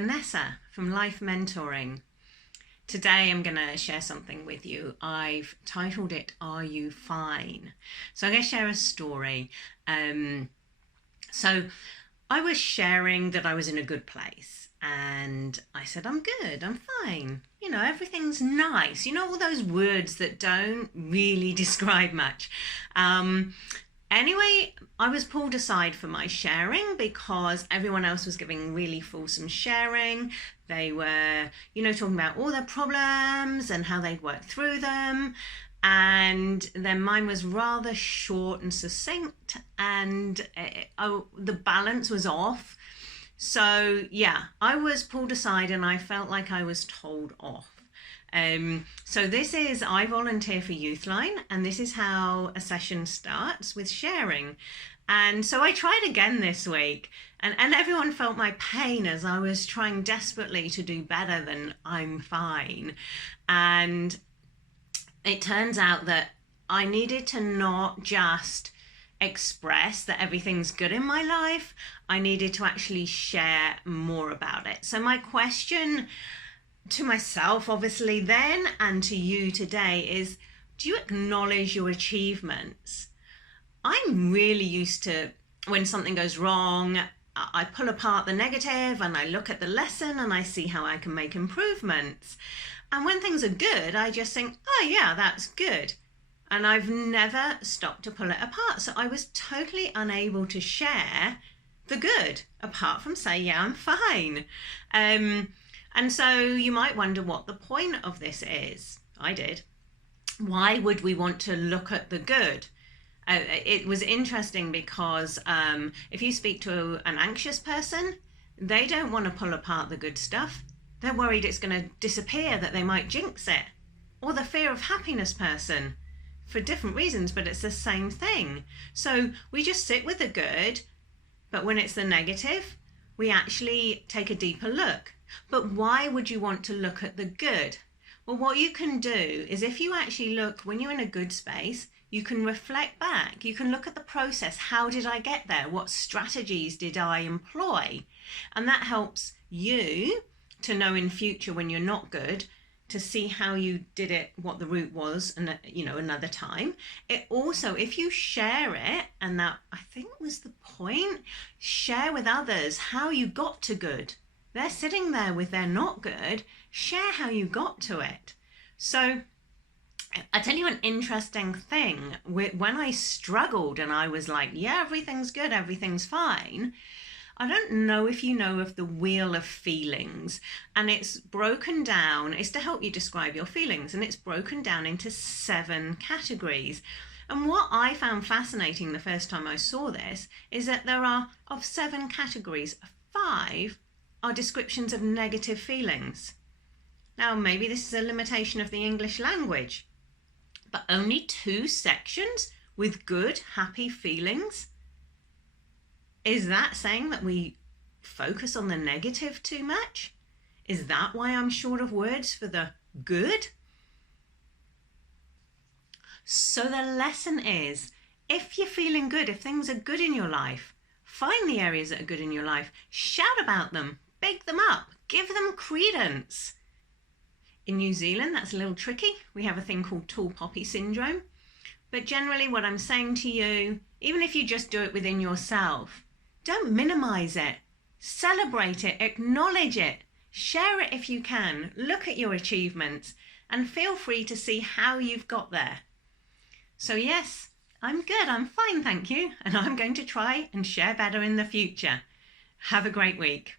Vanessa from Life Mentoring. Today I'm going to share something with you. I've titled it, Are You Fine? So I'm going to share a story. So I was sharing that I was in a good place and I said, I'm good, I'm fine. You know, everything's nice. You know, all those words that don't really describe much. Anyway, I was pulled aside for my sharing because everyone else was giving really fulsome sharing. They were, you know, talking about all their problems and how they'd worked through them. And then mine was rather short and succinct, and the balance was off. So yeah, I was pulled aside and I felt like I was told off. So this is, I volunteer for Youthline, and this is how a session starts, with sharing. And so I tried again this week, and everyone felt my pain as I was trying desperately to do better than I'm fine. And it turns out that I needed to not just express that everything's good in my life, I needed to actually share more about it. So my question to myself, obviously, then, and to you today is, do you acknowledge your achievements? I'm really used to, when something goes wrong, I pull apart the negative and I look at the lesson and I see how I can make improvements. And when things are good, I just think, oh yeah, that's good. And I've never stopped to pull it apart. So I was totally unable to share the good, apart from say, yeah, I'm fine. And so you might wonder what the point of this is. I did. Why would we want to look at the good? It was interesting because if you speak to an anxious person, they don't want to pull apart the good stuff. They're worried it's going to disappear, that they might jinx it. Or the fear of happiness person, for different reasons, but it's the same thing. So we just sit with the good, but when it's the negative, we actually take a deeper look. But why would you want to look at the good? Well, what you can do is, if you actually look, when you're in a good space, you can reflect back. You can look at the process. How did I get there? What strategies did I employ? And that helps you to know in future when you're not good, to see how you did it, what the route was, and you know, another time. It also, if you share it, and that I think was the point, share with others how you got to good. They're sitting there with their not good, share how you got to it. So I tell you an interesting thing, when I struggled and I was like, yeah, everything's good, everything's fine. I don't know if you know of the wheel of feelings, and it's broken down, it's to help you describe your feelings, and it's broken down into 7 categories. And what I found fascinating the first time I saw this is that there are, of 7 categories, 5 are descriptions of negative feelings. Now, maybe this is a limitation of the English language, but only 2 sections with good, happy feelings? Is that saying that we focus on the negative too much? Is that why I'm short of words for the good? So the lesson is, if you're feeling good, if things are good in your life, find the areas that are good in your life, shout about them, big them up, give them credence. In New Zealand, that's a little tricky. We have a thing called tall poppy syndrome. But generally what I'm saying to you, even if you just do it within yourself, don't minimize it. Celebrate it, acknowledge it, share it if you can, look at your achievements, and feel free to see how you've got there. So yes, I'm good, I'm fine, thank you, and I'm going to try and share better in the future. Have a great week.